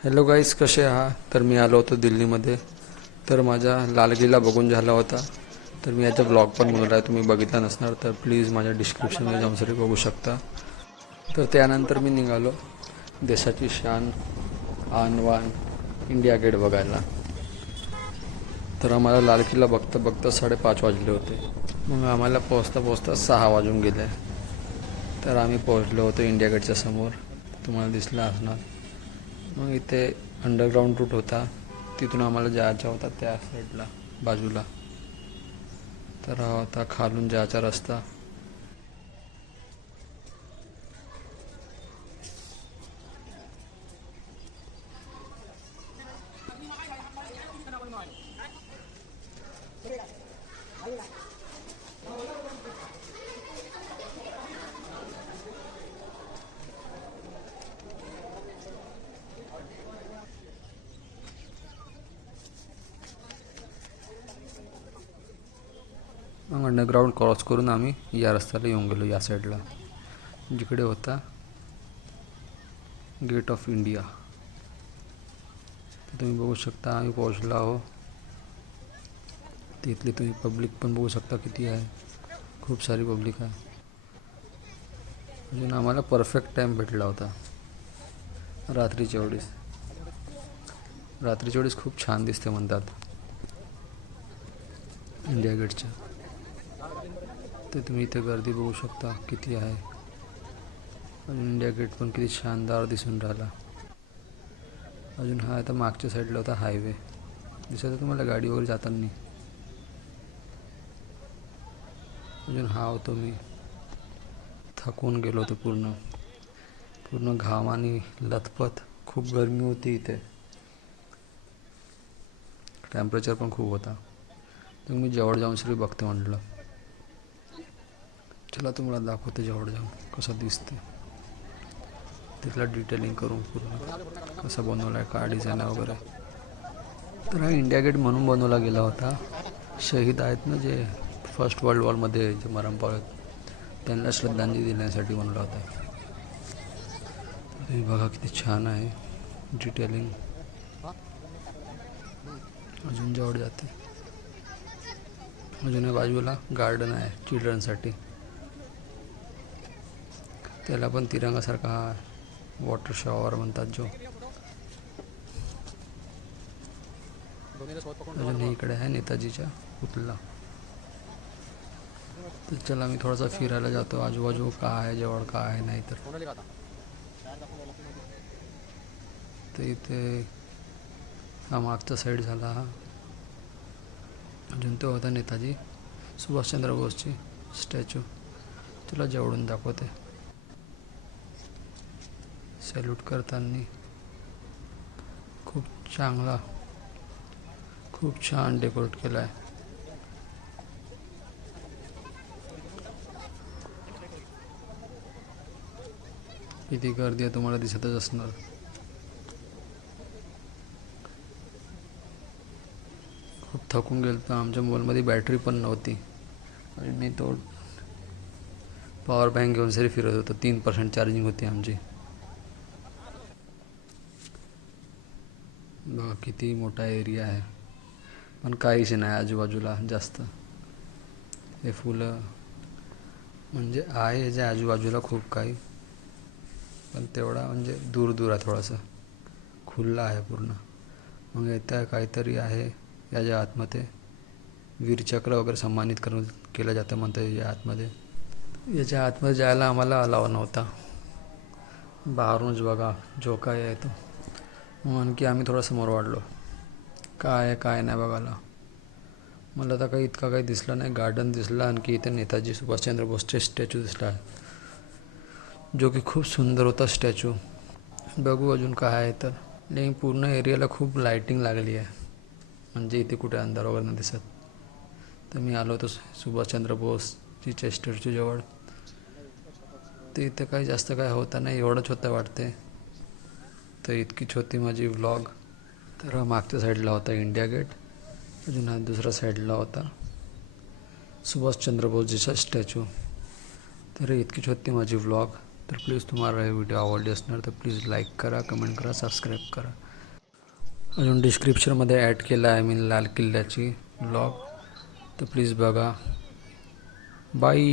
Hello गाईस, कसे आहात? तर मी आलो होतो दिल्लीमध्ये. तर माझा लाल किल्ला बघून झाला होता. तर मी याचा ब्लॉग पण बनवला आहे. तुम्ही बघितला नसणार तर प्लीज माझ्या डिस्क्रिप्शनमध्ये जाऊन सरी बघू शकता. तर त्यानंतर मी निघालो देशाची शान आन वान इंडिया गेट बघायला. तर आम्हाला लाल किल्ला बघता बघता 5:30 वाजले होते. मग आम्हाला पोचता पोचता 6 वाजून गेले. तर आम्ही पोहोचलो होतो इंडिया गेटच्या समोर, तुम्हाला दिसला असणार. मग इथे अंडरग्राऊंड रूट होता, तिथून आम्हाला जायचा होता त्या साईडला बाजूला. तर हा होता खालून जायचा रस्ता. मग अंडरग्राऊंड क्रॉस करून आम्ही या रस्त्याला येऊन गेलो, या साईडला जिकडे होता गेट ऑफ इंडिया. तर तुम्ही बघू शकता आम्ही पोहोचलो आहो. तिथली तुम्ही पब्लिक पण बघू शकता किती आहे, खूप सारी पब्लिक आहे. अजून आम्हाला परफेक्ट टाईम भेटला होता. रात्रीच्या वेळेस खूप छान दिसते म्हणतात इंडिया गेटच्या. तर तुम्ही इथे गर्दी बघू शकता किती आहे. अजून इंडिया गेट पण किती शानदार दिसून राहिला. अजून हा आता मागच्या साईडला होता हायवे, दिसत तुम्हाला गाडी वगैरे जाताना. अजून हा होतो मी, थकून गेलो होतो पूर्ण घाम आणि लथपथ. खूप गरमी होती इथे, टेम्परेचर पण खूप होता. तर मी जवळ जाऊन सगळी बघते म्हटलं. चला तुम्हाला दाखवते जवळ जाऊन कसं दिसते, तिथला डिटेलिंग करून पूर्ण कसं बनवलं आहे, काय डिझाईन आहे वगैरे. तर हा इंडिया गेट म्हणून बनवला गेला होता, शहीद आहेत ना जे फर्स्ट वर्ल्ड वॉरमध्ये जे मरण पावलेत, त्यांना श्रद्धांजली देण्यासाठी बनवला होता. तुम्ही बघा किती छान आहे डिटेलिंग. अजून जवळ जाते, अजून बाजूला गार्डन आहे चिल्ड्रनसाठी. त्याला पण तिरंगासारखा हा वॉटर शॉवर म्हणतात जो. अजून इकडे आहे नेताजीचा पुतळा. तर चला मी थोडासा फिरायला जातो आजूबाजू काय आहे, जवळ काय आहे. नाही तर इथे हा मागचा साईड झाला. हा अजून तो होता नेताजी सुभाषचंद्र बोसची स्टॅच्यू. तुला जवळून दाखवते सॅल्यूट करताना. खूप चांगला, खूप छान डेकोरेट केला आहे. किती गर्दी आहे तुम्हाला दिसतच असणार. खूप थकून गेलो तर आमच्या मोबाईलमध्ये बॅटरी पण नव्हती आणि मी तो पॉवर बँक घेऊन सरी फिरत होतो. 3% चार्जिंग होती आमची. बघा किती मोठा एरिया आहे, पण काहीच नाही आजूबाजूला जास्त. हे फुलं म्हणजे आहे याच्या आजूबाजूला खूप काही, पण तेवढा म्हणजे दूर आहे, थोडंसं खुल्ला आहे पूर्ण. मग इथं काहीतरी आहे याच्या आतमध्ये, वीरचक्र वगैरे सन्मानित केलं जातं म्हणतं याच्या आतमध्ये. याच्या आतमध्ये जायला आम्हाला अलाव नव्हता, बाहेरूनच बघा जो काय आहे तो. मग आणखी आम्ही थोडं समोर वाढलो, काय आहे काय नाही बघायला. मला तर काही इतका काही दिसलं नाही. गार्डन दिसला, आणखी इथे नेताजी सुभाषचंद्र बोसचे स्टॅच्यू दिसला आहे, जो की खूप सुंदर होता स्टॅच्यू. बघू अजून काय आहे. तर लेकिन पूर्ण एरियाला खूप लाईटिंग लागली आहे, म्हणजे इथे कुठे अंधार वगैरे नाही दिसत. तर मी आलो होतो सुभाषचंद्र बोसची स्टॅच्यू जवळ. ते इथे काही जास्त काय होता नाही, एवढंच होतं वाटते. तर इतकीच होती माझी व्लॉग. तर मागच्या साईडला होता इंडिया गेट, अजून हा दुसऱ्या साईडला होता सुभाषचंद्र बोसजीचा स्टॅच्यू. तर इतकीच होती माझी व्लॉग. तर प्लीज तुम्हाला हे व्हिडिओ आवडली असणार तर प्लीज लाईक करा, कमेंट करा, सबस्क्राईब करा. अजून डिस्क्रिप्शनमध्ये ॲड केला आहे मी लाल किल्ल्याची ब्लॉग, तर प्लीज बघा. बाय.